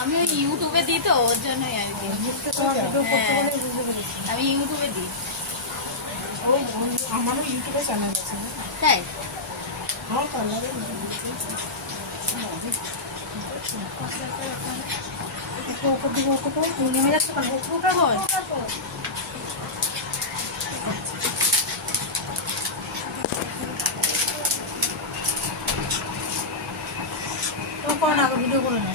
আমি ইউটিউবে দিই তো ওর জন্যই আর কি। আমি ইউটিউবে দিই। আমারও ইউটিউবে চ্যানেল আছে। তাই আমার পার্লারে নেমে যাচ্ছে ভিডিও করে না।